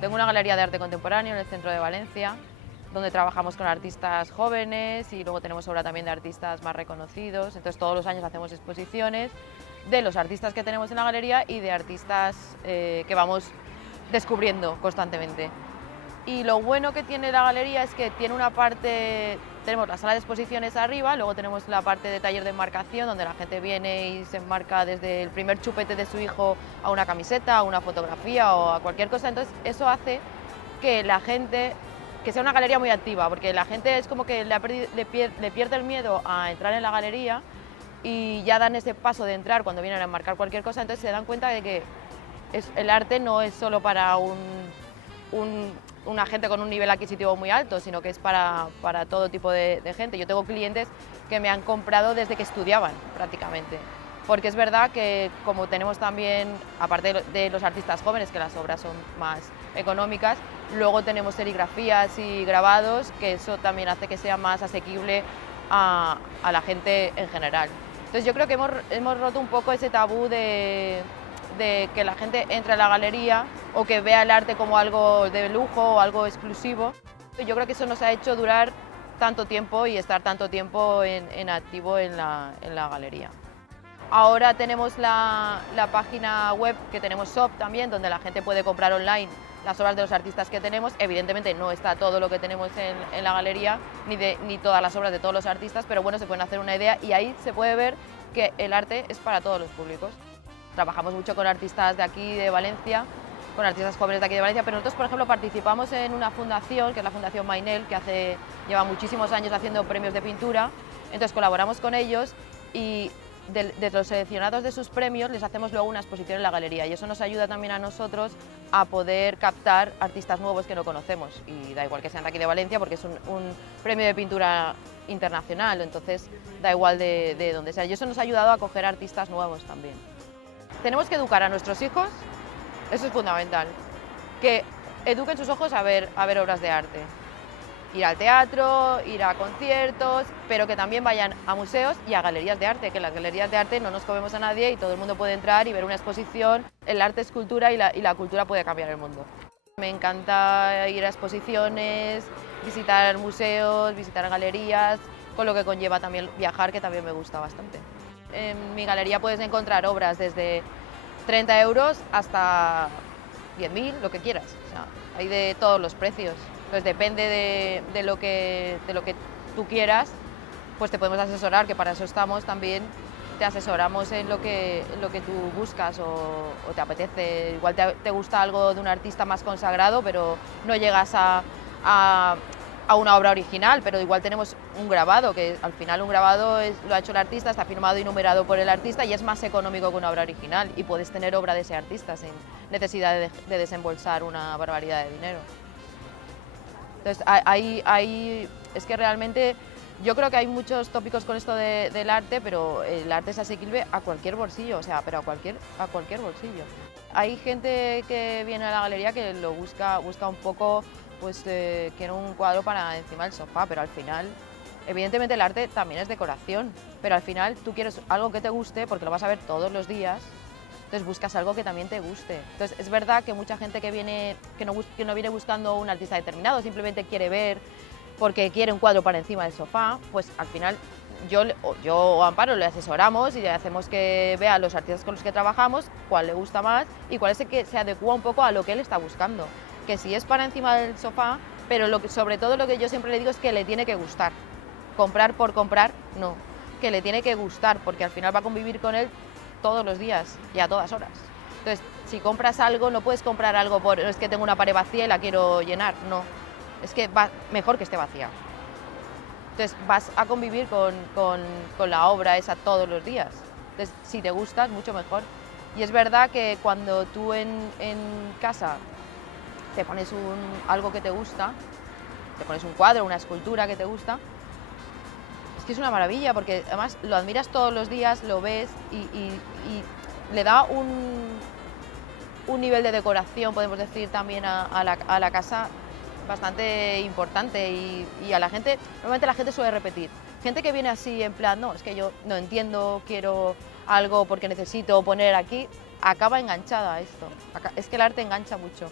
Tengo una galería de arte contemporáneo en el centro de Valencia, donde trabajamos con artistas jóvenes y luego tenemos obra también de artistas más reconocidos. Entonces todos los años hacemos exposiciones de los artistas que tenemos en la galería y de artistas que vamos descubriendo constantemente. Y lo bueno que tiene la galería es que tiene una parte, tenemos la sala de exposiciones arriba, luego tenemos la parte de taller de enmarcación, donde la gente viene y se enmarca desde el primer chupete de su hijo a una camiseta, a una fotografía o a cualquier cosa. Entonces eso hace que la gente, que sea una galería muy activa, porque la gente es como que le pierde el miedo a entrar en la galería y ya dan ese paso de entrar cuando vienen a enmarcar cualquier cosa, entonces se dan cuenta de que el arte no es solo para una gente con un nivel adquisitivo muy alto, sino que es para todo tipo de gente. Yo tengo clientes que me han comprado desde que estudiaban prácticamente, porque es verdad que como tenemos también, aparte de los artistas jóvenes, que las obras son más económicas, luego tenemos serigrafías y grabados, que eso también hace que sea más asequible a la gente en general. Entonces yo creo que hemos roto un poco ese tabú de que la gente entre a la galería o que vea el arte como algo de lujo o algo exclusivo. Yo creo que eso nos ha hecho durar tanto tiempo y estar tanto tiempo en activo en la galería. Ahora tenemos la página web, que tenemos shop también, donde la gente puede comprar online las obras de los artistas que tenemos. Evidentemente no está todo lo que tenemos en la galería, ni todas las obras de todos los artistas, pero bueno, se pueden hacer una idea y ahí se puede ver que el arte es para todos los públicos. Trabajamos mucho con artistas de aquí, de Valencia, con artistas jóvenes de aquí de Valencia, pero nosotros, por ejemplo, participamos en una fundación, que es la Fundación Mainel, que lleva muchísimos años haciendo premios de pintura. Entonces colaboramos con ellos y de los seleccionados de sus premios les hacemos luego una exposición en la galería, y eso nos ayuda también a nosotros a poder captar artistas nuevos que no conocemos, y da igual que sean de aquí de Valencia porque es un premio de pintura internacional, entonces da igual de donde sea, y eso nos ha ayudado a coger artistas nuevos también. Tenemos que educar a nuestros hijos, eso es fundamental, que eduquen sus ojos a ver obras de arte. Ir al teatro, ir a conciertos, pero que también vayan a museos y a galerías de arte, que en las galerías de arte no nos comemos a nadie y todo el mundo puede entrar y ver una exposición. El arte es cultura y la cultura puede cambiar el mundo. Me encanta ir a exposiciones, visitar museos, visitar galerías, con lo que conlleva también viajar, que también me gusta bastante. En mi galería puedes encontrar obras desde 30 euros hasta 10.000, lo que quieras. O sea, hay de todos los precios. Entonces depende de lo que tú quieras, pues te podemos asesorar, que para eso estamos también. Te asesoramos en lo que tú buscas o te apetece. Igual te gusta algo de un artista más consagrado, pero no llegas a una obra original, pero igual tenemos un grabado, que al final un grabado lo ha hecho el artista, está firmado y numerado por el artista y es más económico que una obra original, y puedes tener obra de ese artista sin necesidad de desembolsar una barbaridad de dinero. Entonces, es que realmente yo creo que hay muchos tópicos con esto del arte, pero el arte es asequible a cualquier bolsillo, o sea, pero a cualquier bolsillo. Hay gente que viene a la galería que lo busca un poco, pues quiere un cuadro para encima del sofá, pero al final, evidentemente el arte también es decoración, pero al final tú quieres algo que te guste porque lo vas a ver todos los días. Entonces buscas algo que también te guste. Entonces es verdad que mucha gente que no viene buscando un artista determinado, simplemente quiere ver porque quiere un cuadro para encima del sofá, pues al final yo o Amparo le asesoramos y le hacemos que vea a los artistas con los que trabajamos cuál le gusta más y cuál es el que se adecua un poco a lo que él está buscando. Que si es para encima del sofá, pero sobre todo lo que yo siempre le digo es que le tiene que gustar. Comprar por comprar, no. Que le tiene que gustar, porque al final va a convivir con él todos los días y a todas horas. Entonces, si compras algo, no puedes comprar algo por es que tengo una pared vacía y la quiero llenar, no. Es que va mejor que esté vacía. Entonces, vas a convivir con la obra esa todos los días. Entonces, si te gusta, mucho mejor. Y es verdad que cuando tú en casa te pones algo que te gusta, te pones un cuadro, una escultura que te gusta, es que es una maravilla, porque además lo admiras todos los días, lo ves y le da un nivel de decoración, podemos decir, también a la casa bastante importante, y a la gente, normalmente la gente suele repetir. Gente que viene así en plan, no, es que yo no entiendo, quiero algo porque necesito poner aquí, acaba enganchada a esto. Es que el arte engancha mucho.